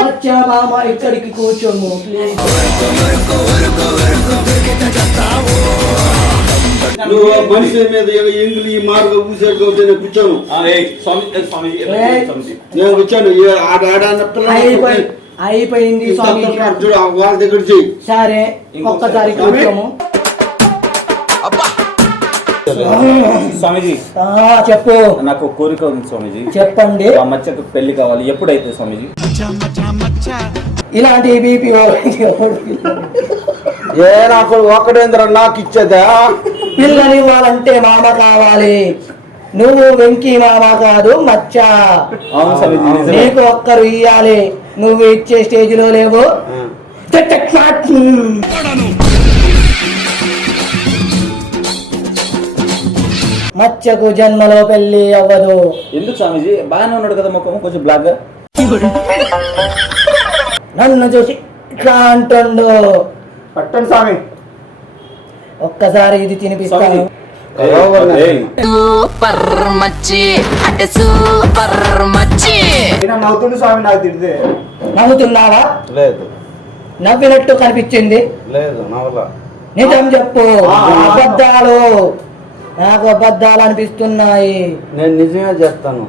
వచ్చామామ ఇక్కడికి కూర్చోము నువ్వు మనిషి మీద ఎంగిలి మారుగా ఊసేకపోతే కూర్చోను. నేను కూర్చోను. అయిపోయింది వాళ్ళ దగ్గర సరే ఒక్కసారి కూర్చోము. స్వామీజీ ఆ, చెప్పు. నాకు కోరిక ఉంది స్వామీజీ. చెప్పండి. మా మచ్చకు పెళ్ళి కావాలి. ఎప్పుడైతే స్వామీజీ? ఇలాంటి బీపీ ఏ నాకు ఒకటేంద్ర నాకు ఇచ్చేదా? పిల్లనివ్వాలంటే మామ కావాలి. నువ్వు వెంకీ మామ కాదు మచ్చా. అవును స్వామీజీ నిజమే. నీకు ఒక్కరు ఇయ్యాలి. నువ్వు ఇచ్చే స్టేజ్లో లేవు మచ్చకు జన్మలో పెళ్ళి అవ్వదు. ఎందుకు స్వామీజీ? బాగానే ఉన్నాడు కదా ముఖం కొంచెం బ్లాక్గా. నన్ను చూసి ఇట్లా అంటుండు. పట్టండి స్వామి. ఒక్కసారి ఇది తినిపిస్తాను. స్వామీజీ. ఏయ్, సూపర్ మచ్చి అంటే సూపర్ మచ్చి. నవ్వుతుండు స్వామి నాకు తిడితే. నవ్వుతున్నావా? లేదు. నవ్వినట్టు కనిపించింది. లేదు నవ్వల. నిజం చెప్పు. అబద్ధాలు. నాకు అబద్ధాలు అనిపిస్తున్నాయి. నేను నిజమే చేస్తాను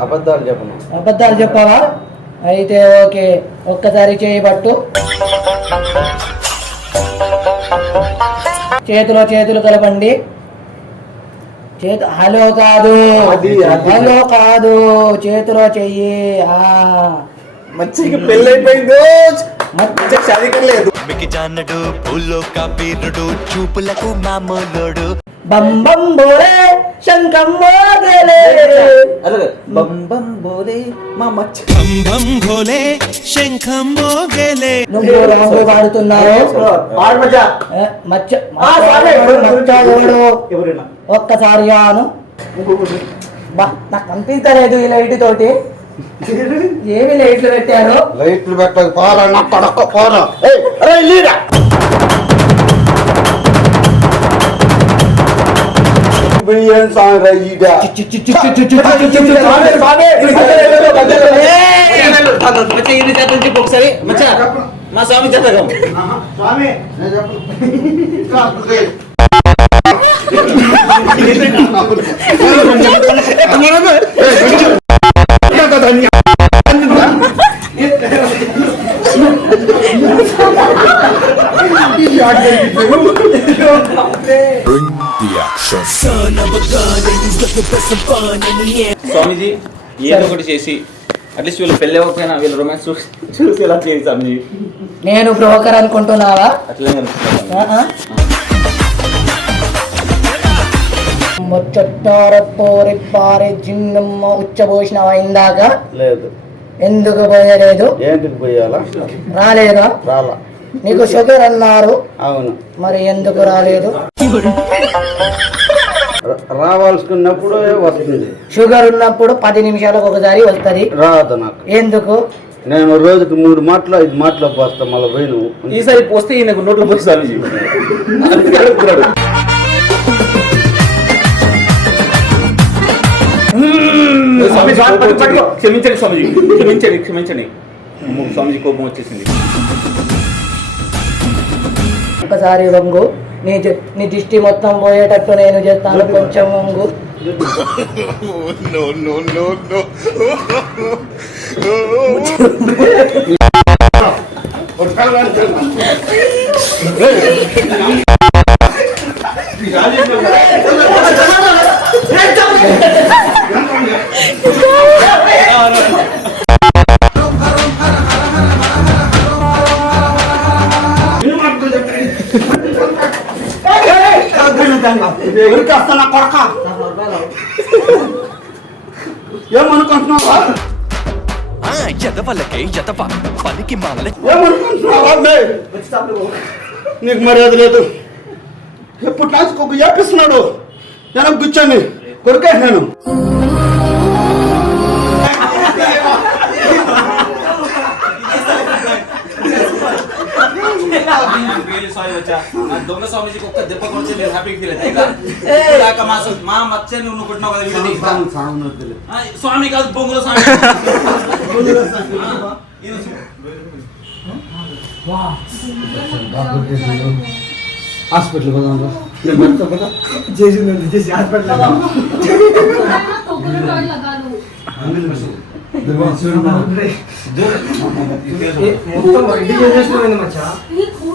అబద్ధాలు చెప్పను. అబద్ధాలు చెప్పావా? అయితే ఓకే ఒక్కసారి చేయబట్టు చేతిలో చేతులు కలపండి. చేతు హలో కాదు. అది, అది. హలో కాదు. చేతిలో చెయ్యి. ఆ. మంచిగా మంచిగా చదివలేదు జానడు కాపీరుడు చూపులకు మామూలుడు. బం బం బోలే శంఖం మోగలే అదే బం బం బోలే మా మచ్చ. భం భోలే శంఖం మోగేలే. నువ్వు రంగు పాడుతున్నావు. మచ్చ. ఒక్కసారి అను. బా నాకు కనిపించలేదు ఈ లైట్ తోటి. ఏమి లైట్లు పెట్టారు? లైట్లు పెట్టక పోరా నా పోరా. అరే లీడా. billion sign Rajida. మా స్వామి జాతకం స్వామి స్వామీజీ ఏదో ఒకటి చేసి అట్లీస్ట్ వీళ్ళు పెళ్ళి అవ్వకపోయినా వీళ్ళ రొమాన్స్ చూసి ఎలా చేయాలి స్వామీజీ. నేను బ్రోకర్ అనుకుంటున్నావా? అట్లనే ఆ. ముచ్చట్టారప్పోరిప్పారి జిన్నమ్మ ఉచ్చబోసినవా ఇందాక? లేదు. ఎందుకు పోయలేదు? ఏంటికి పోయాలా? రాలేదా? రాలా. నీకు షుగర్ అన్నారు. అవును. మరి ఎందుకు రాలేదు? రావాల్సుకున్నప్పుడు వస్తుంది. షుగర్ ఉన్నప్పుడు పది నిమిషాలకు ఒకసారి వస్తది. రాదు నాకు. ఎందుకు? నేను రోజుకి మూడు మాటలు ఐదు మాటలు పోస్తా మళ్ళీ పోయి నువ్వు ఈసారి పోస్తే ఈయనకు నోట్లో పట్టుకో. క్షమించండి. స్వామిజీ క్షమించండి క్షమించండి. స్వామిజీ కోపం వచ్చేసింది. ఒక్కసారి వంగు. నీ నీ దిష్టి మొత్తం పోయేటట్టు నేను చేస్తాను. కొంచెం వంగు. ఎవరికి వస్తా నా కొడక? ఏమనుకుంటున్నావా? ఆ ఎదవలకే ఎదవ పనికి మాలే. ఏమనుకుంటున్నావా? నీకు మర్యాద లేదు. ఎప్పుడు నాకు ఏపిస్తున్నాడు నేను కూర్చొని నేను. సారీ వచ్చా ఆ దొంగ స్వామీజీకి ఒక్క దెబ్బ కొడితే నేను హ్యాపీగా ఫీల్ అవుతాయి దాకా మా అసలు మా మచ్చ నువ్వు కొట్టినావు కదా వీడియో తీస్తా. ఆ, స్వామి కాదు బొంగుల స్వామి ఆ, ఈయన చూ- హాస్పిటల్ పోదాం రా. నేను పెడతా కదా చేసింది చేసి హాస్పిటల్ कोकोनट ऑयल लगा लो మొత్తం వడ్డీ చేసేస్తుంది మచ్చా ये खून आ रहा है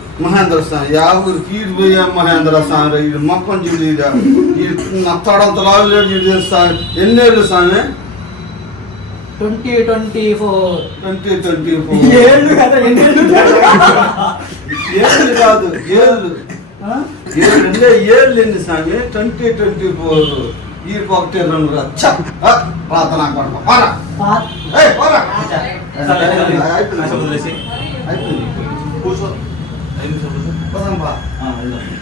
మహేంద్ర స్వామి యాభై కీడు పోయా మహేంద్ర స్వామి ఇది మొక్కం చూడు ఇది ఇది నత్తడంత లాగలేడు చూడు స్వామి ఎన్నేళ్ళు స్వామి twenty twenty four twenty twenty four ఏళ్ళు కదా ఎన్ని ఏళ్ళు ఏళ్ళు కాదు ఏళ్ళు ఏళ్ళు అంటే ఏళ్ళు ఎన్ని స్వామి ట్వంటీ ట్వంటీ ఫోర్ ఈ ఒకటి రెండు రా. చ్చ! ఆ, రాత నాకు పడక. పోరా. ఏయ్, పోరా. అయిపోయింది. వదిలేసి అయిపోయింది. కూర్చో పోదాం బా. ఆ, వెళ్దాం.